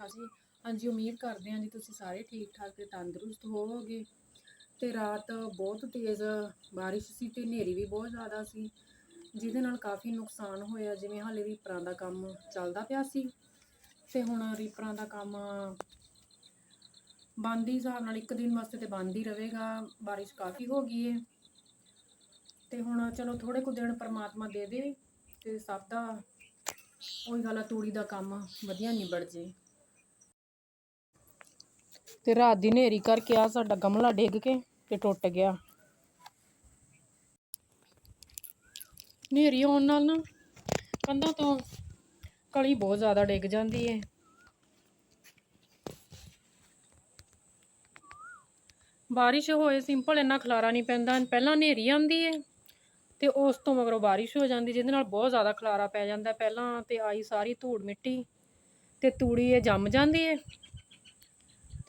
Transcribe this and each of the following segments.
ਹਾਂਜੀ ਹਾਂਜੀ, ਉਮੀਦ ਕਰਦੇ ਹਾਂ ਜੀ ਤੁਸੀਂ ਸਾਰੇ ਠੀਕ ਠਾਕ ਤੇ ਤੰਦਰੁਸਤ ਹੋਵੋਗੇ। ਤੇ ਰਾਤ ਬਹੁਤ ਤੇਜ਼ ਬਾਰਿਸ਼ ਸੀ ਤੇ ਹਨੇਰੀ ਵੀ ਬਹੁਤ ਜ਼ਿਆਦਾ ਸੀ, ਜਿਹਦੇ ਨਾਲ ਕਾਫੀ ਨੁਕਸਾਨ ਹੋਇਆ, ਜਿਵੇਂ ਹਾਲੇ ਰੀਪਰਾਂ ਦਾ ਕੰਮ ਚੱਲਦਾ ਪਿਆ ਸੀ। ਤੇ ਹੁਣ ਰੀਪਰਾਂ ਦਾ ਕੰਮ ਬੰਦ ਹੀ ਹਿਸਾਬ ਨਾਲ ਇੱਕ ਦਿਨ ਵਾਸਤੇ ਤੇ ਬੰਦ ਹੀ ਰਹੇਗਾ, ਬਾਰਿਸ਼ ਕਾਫੀ ਹੋ ਗਈ ਏ। ਤੇ ਹੁਣ ਚਲੋ ਥੋੜੇ ਕੁ ਦਿਨ ਪ੍ਰਮਾਤਮਾ ਦੇ ਦੇ ਤੇ ਸਭ ਦਾ ਉਹੀ ਗੱਲ ਆ, ਤੂੜੀ ਦਾ ਕੰਮ ਵਧੀਆ ਨਿਬੜ ਜੇ। ਤੇ ਰਾਤ ਦੀ ਹਨੇਰੀ ਕਰਕੇ ਆ ਸਾਡਾ ਗਮਲਾ ਡਿੱਗ ਕੇ ਤੇ ਟੁੱਟ ਗਿਆ। ਹਨੇਰੀ ਆਉਣ ਨਾਲ ਨਾ ਕੰਧਾਂ ਤੋਂ ਕਲੀ ਬਹੁਤ ਜ਼ਿਆਦਾ ਡਿੱਗ ਜਾਂਦੀ ਹੈ ਬਾਰਿਸ਼ ਹੋਏ ਸਿੰਪਲ ਇੰਨਾ ਖਲਾਰਾ ਨਹੀਂ ਪੈਂਦਾ, ਪਹਿਲਾਂ ਹਨੇਰੀ ਆਉਂਦੀ ਹੈ ਤੇ ਉਸ ਤੋਂ ਮਗਰੋਂ ਬਾਰਿਸ਼ ਹੋ ਜਾਂਦੀ ਜਿਹਦੇ ਨਾਲ ਬਹੁਤ ਜ਼ਿਆਦਾ ਖਲਾਰਾ ਪੈ ਜਾਂਦਾ। ਪਹਿਲਾਂ ਤੇ ਆਈ ਸਾਰੀ ਧੂੜ ਮਿੱਟੀ ਤੇ ਤੂੜੀ ਇਹ ਜੰਮ ਜਾਂਦੀ ਹੈ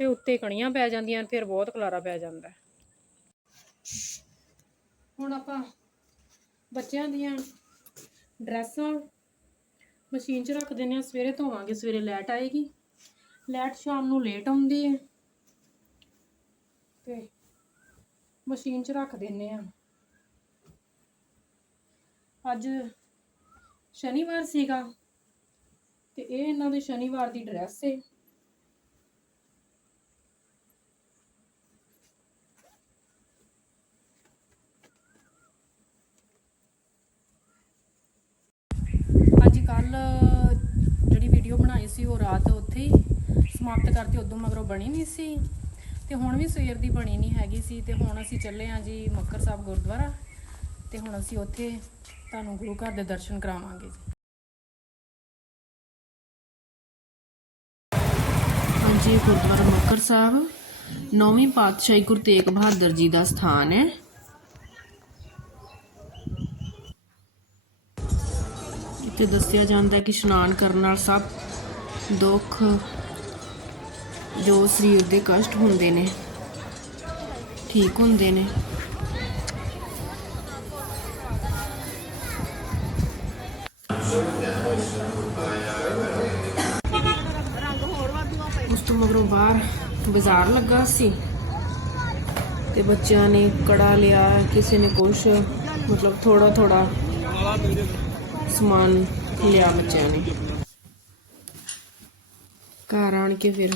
ਤੇ ਉੱਤੇ ਕਣੀਆਂ ਪੈ ਜਾਂਦੀਆਂ, ਫਿਰ ਬਹੁਤ ਖਲਾਰਾ ਪੈ ਜਾਂਦਾ ਹੁਣ ਆਪਾਂ ਬੱਚਿਆਂ ਦੀਆਂ ਡਰੈਸਾਂ ਮਸ਼ੀਨ 'ਚ ਰੱਖ ਦਿੰਦੇ ਆ ਸਵੇਰੇ ਧੋਵਾਂਗੇ, ਸਵੇਰੇ ਲੈਟ ਆਏਗੀ। ਲੈਟ ਸ਼ਾਮ ਨੂੰ ਲੇਟ ਆਉਂਦੀ ਹੈ। ਤੇ ਮਸ਼ੀਨ 'ਚ ਰੱਖ ਦਿੰਦੇ ਆ ਅੱਜ ਸ਼ਨੀਵਾਰ ਸੀਗਾ ਤੇ ਇਹ ਇਹਨਾਂ ਦੇ ਸ਼ਨੀਵਾਰ ਦੀ ਡਰੈਸ ਹੈ ਅੱਜ ਕੱਲ ਜਿਹੜੀ ਵੀਡੀਓ ਬਣਾਈ ਸੀ ਉਹ ਰਾਤ ਉੱਥੇ ਹੀ ਸਮਾਪਤ ਕਰਤੀ, ਉਦੋਂ ਮਗਰੋਂ ਬਣੀ ਨਹੀਂ ਸੀ। ਤੇ ਹੁਣ ਵੀ ਸਵੇਰ ਦੀ ਬਣੀ ਨਹੀਂ ਹੈਗੀ ਸੀ। ਤੇ ਹੁਣ ਅਸੀਂ ਚੱਲੇ ਹਾਂ ਜੀ ਮੱਕਰ ਸਾਹਿਬ ਗੁਰਦੁਆਰਾ। ਤੇ ਹੁਣ ਅਸੀਂ ਉੱਥੇ ਤੁਹਾਨੂੰ ਗੁਰੂ ਘਰ ਦੇ ਦਰਸ਼ਨ ਕਰਾਵਾਂਗੇ ਜੀ। ਹਾਂਜੀ, ਗੁਰਦੁਆਰਾ ਮੱਕਰ ਸਾਹਿਬ। ਨੌਵੀਂ ਪਾਤਸ਼ਾਹੀ ਗੁਰੂ ਤੇਗ ਬਹਾਦਰ ਜੀ ਦਾ ਸਥਾਨ ਹੈ। ਇੱਥੇ ਦੱਸਿਆ ਜਾਂਦਾ ਹੈ ਕਿ ਇਸ਼ਨਾਨ ਕਰਨ ਨਾਲ ਸਭ ਦੁੱਖ ਜੋ ਸਰੀਰ ਦੇ ਕਸ਼ਟ ਹੁੰਦੇ ਨੇ, ਠੀਕ ਹੁੰਦੇ ਨੇ। ਉਸ ਤੋਂ ਮਗਰੋਂ ਬਾਹਰ ਬਾਜ਼ਾਰ ਲੱਗਾ ਸੀ ਤੇ ਬੱਚਿਆਂ ਨੇ ਕੜਾ ਲਿਆ, ਕਿਸੇ ਨੇ ਕੁਛ, ਮਤਲਬ ਥੋੜਾ ਥੋੜਾ ਸਮਾਨ ਲਿਆ ਬੱਚਿਆਂ ਨੇ। ਘਰ ਆਣ ਕੇ ਫਿਰ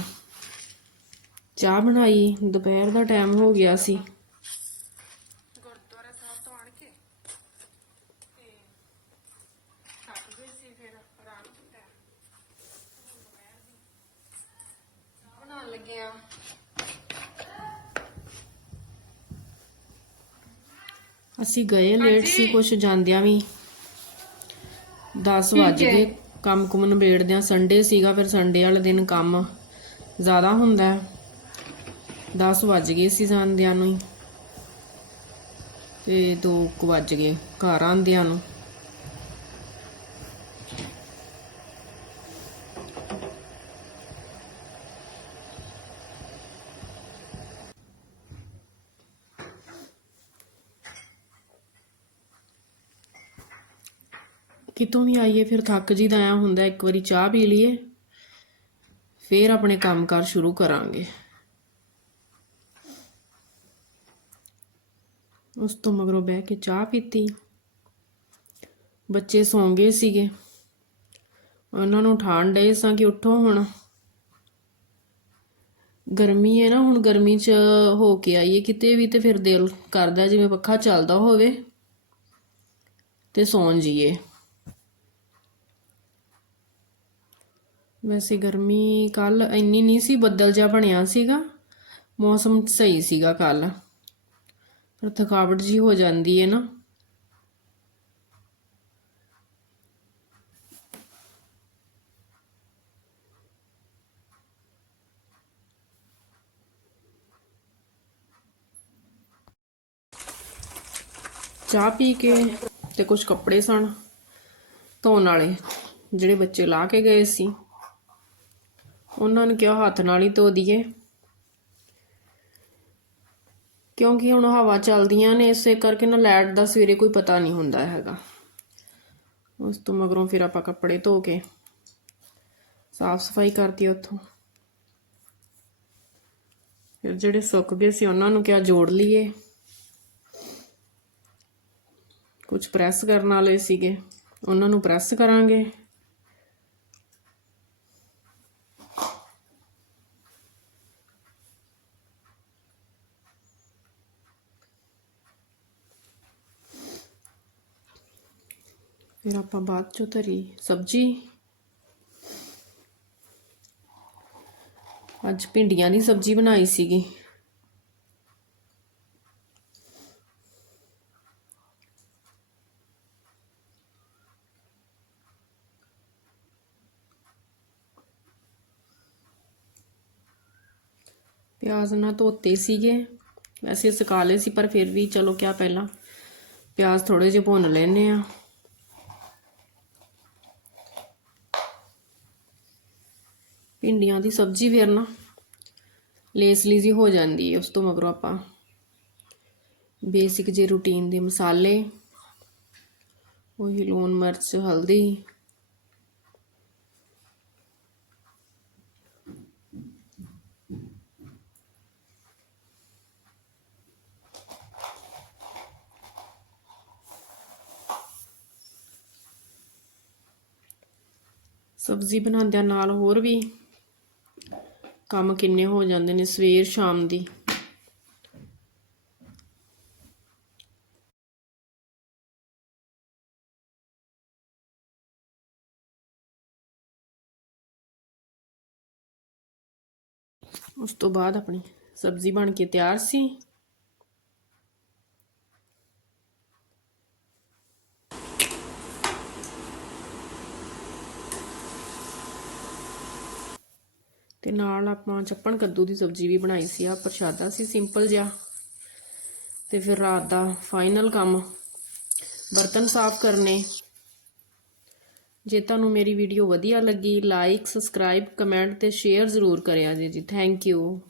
ਚਾਹ ਬਣਾਈ ਦੁਪਹਿਰ ਦਾ ਟਾਈਮ ਹੋ ਗਿਆ ਸੀ। ਗੁਰਦੁਆਰਾ ਸਾਹਿਬ ਤੋਂ ਆਣ ਕੇ ਤੇ ਥੱਕ ਗਏ ਸੀ ਫਿਰ ਆਰਾਮ ਕੀਤਾ ਦੁਪਹਿਰ ਦੀ। ਚਾਹ ਬਣਾਉਣ ਲੱਗੇ ਆ। ਅਸੀਂ ਗਏ ਲੇਟ ਸੀ ਕੁਛ ਜਾਂਦਿਆਂ ਵੀ। 10 ਵੱਜ ਕੰਮ ਕੁਮ ਨਿਬੇੜਦਿਆਂ ਸੰਡੇ ਸੀਗਾ, ਫਿਰ ਸੰਡੇ ਵਾਲੇ ਦਿਨ ਕੰਮ ਜ਼ਿਆਦਾ ਹੁੰਦਾ ਹੈ। 10 ਵੱਜ ਗਏ ਸੀ ਜਾਂਦਿਆਂ ਨੂੰ। ਤੇ 2 ਕੁ ਵੱਜ ਗਏ, ਘਰ ਆਂਦਿਆਂ ਨੂੰ। ਕਿਤੋਂ ਵੀ ਆਈਏ, ਫਿਰ ਥੱਕ ਜੀ ਦਾ ਆਇਆ ਹੁੰਦਾ, ਇੱਕ ਵਾਰੀ ਚਾਹ ਪੀ ਲਈਏ, ਫਿਰ ਆਪਣੇ ਕੰਮਕਾਰ ਸ਼ੁਰੂ ਕਰਾਂਗੇ। ਉਸ ਤੋਂ ਮਗਰੋਂ ਬਹਿ ਕੇ ਚਾਹ ਪੀਤੀ। ਬੱਚੇ ਸੌਂ ਗਏ ਸੀਗੇ। ਉਹਨਾਂ ਨੂੰ ਠਾਣ ਡਏ ਸਾਂ ਕਿ ਉੱਠੋ ਹੁਣ। ਗਰਮੀ ਹੈ ਨਾ, ਹੁਣ ਗਰਮੀ 'ਚ ਹੋ ਕੇ ਆਈਏ, ਕਿਤੇ ਵੀ ਤੇ ਫਿਰ ਦਿਲ ਕਰਦਾ ਜਿਵੇਂ ਪੱਖਾ ਚੱਲਦਾ ਹੋਵੇ ਤੇ ਸੌਂ ਜੀਏ ਵੈਸੇ ਗਰਮੀ ਕੱਲ ਇੰਨੀ ਨਹੀਂ ਸੀ, ਬੱਦਲ ਜਿਹਾ ਬਣਿਆ ਸੀਗਾ। ਮੌਸਮ ਸਹੀ ਸੀਗਾ ਕੱਲ ਪਰ ਥਕਾਵਟ ਜੀ ਹੋ ਜਾਂਦੀ ਹੈ ਨਾ। ਚਾਹ ਪੀ ਕੇ ਤੇ ਕੁਝ ਕੱਪੜੇ ਸਨ ਧੋਣ ਵਾਲੇ, ਜਿਹੜੇ ਬੱਚੇ ਲਾ ਕੇ ਗਏ ਸੀ। ਉਹਨਾਂ ਨੂੰ ਕਿਹਾ ਹੱਥ ਨਾਲ ਹੀ ਧੋ ਦਈਏ। ਕਿਉਂਕਿ ਹੁਣ ਹਵਾ ਚੱਲਦੀਆਂ ਨੇ, ਇਸੇ ਕਰਕੇ ਨਾ ਲਾਈਟ ਦਾ ਸਵੇਰੇ ਕੋਈ ਪਤਾ ਨਹੀਂ ਹੁੰਦਾ ਹੈਗਾ। ਉਸ ਤੋਂ ਮਗਰੋਂ ਫਿਰ ਆਪਾਂ ਕੱਪੜੇ ਧੋ ਕੇ ਸਾਫ਼ ਸਫ਼ਾਈ ਕਰਤੀ ਉੱਥੋਂ। ਫਿਰ ਜਿਹੜੇ ਸੁੱਕ ਗਏ ਸੀ, ਉਹਨਾਂ ਨੂੰ ਕਿਹਾ ਜੋੜ ਲਈਏ। ਕੁਝ ਪ੍ਰੈਸ ਕਰਨ ਵਾਲੇ ਸੀਗੇ, ਉਹਨਾਂ ਨੂੰ ਪ੍ਰੈਸ ਕਰਾਂਗੇ। ਫਿਰ ਆਪਾਂ ਬਾਅਦ ਚੋਂ ਧਰੀ ਸਬਜੀ ਅੱਜ ਭਿੰਡੀਆਂ ਦੀ ਸਬਜੀ ਬਣਾਈ ਸੀਗੀ ਪਿਆਜ਼ ਨਾ ਧੋਤੇ ਸੀਗੇ ਵੈਸੇ ਸੁਕਾ ਲਏ ਸੀ ਪਰ ਫਿਰ ਵੀ ਚਲੋ ਕਿਆ ਪਹਿਲਾਂ ਪਿਆਜ਼ ਥੋੜੇ ਜਿਹੇ ਭੁੰਨ ਲੈਨੇ ਆ ਭਿੰਡੀਆਂ ਦੀ ਸਬਜ਼ੀ ਫਿਰ ਨਾ ਲੇਸਲੀ ਜੀ ਹੋ ਜਾਂਦੀ ਹੈ, ਉਸ ਤੋਂ ਮਗਰੋਂ ਆਪਾਂ ਬੇਸਿਕ ਜੇ ਰੂਟੀਨ ਦੇ ਮਸਾਲੇ, ਉਹੀ ਲੂਣ, ਮਿਰਚ, ਹਲਦੀ, ਸਬਜ਼ੀ ਬਣਾਉਂਦਿਆਂ ਨਾਲ ਹੋਰ ਵੀ ਕੰਮ ਕਿੰਨੇ ਹੋ ਜਾਂਦੇ ਨੇ ਸਵੇਰ, ਸ਼ਾਮ ਦੀ। ਉਸ ਤੋਂ ਬਾਅਦ ਆਪਣੀ ਸਬਜ਼ੀ ਬਣ ਕੇ ਤਿਆਰ ਸੀ। ਤੇ ਨਾਲ ਆਪਾਂ ਚੱਪਣ ਕੱਦੂ ਦੀ ਸਬਜ਼ੀ ਵੀ ਬਣਾਈ ਸੀ ਆ ਪ੍ਰਸ਼ਾਦਾ ਸੀ ਸਿੰਪਲ ਜਿਹਾ। ਤੇ ਫਿਰ ਰਾਤ ਦਾ ਫਾਈਨਲ ਕੰਮ, ਬਰਤਨ ਸਾਫ਼ ਕਰਨੇ। ਜੇ ਤੁਹਾਨੂੰ ਮੇਰੀ ਵੀਡੀਓ ਵਧੀਆ ਲੱਗੀ ਲਾਈਕ ਸਬਸਕ੍ਰਾਈਬ ਕਮੈਂਟ ਤੇ ਸ਼ੇਅਰ ਜ਼ਰੂਰ ਕਰਿਆ ਜੀ ਜੀ। Thank you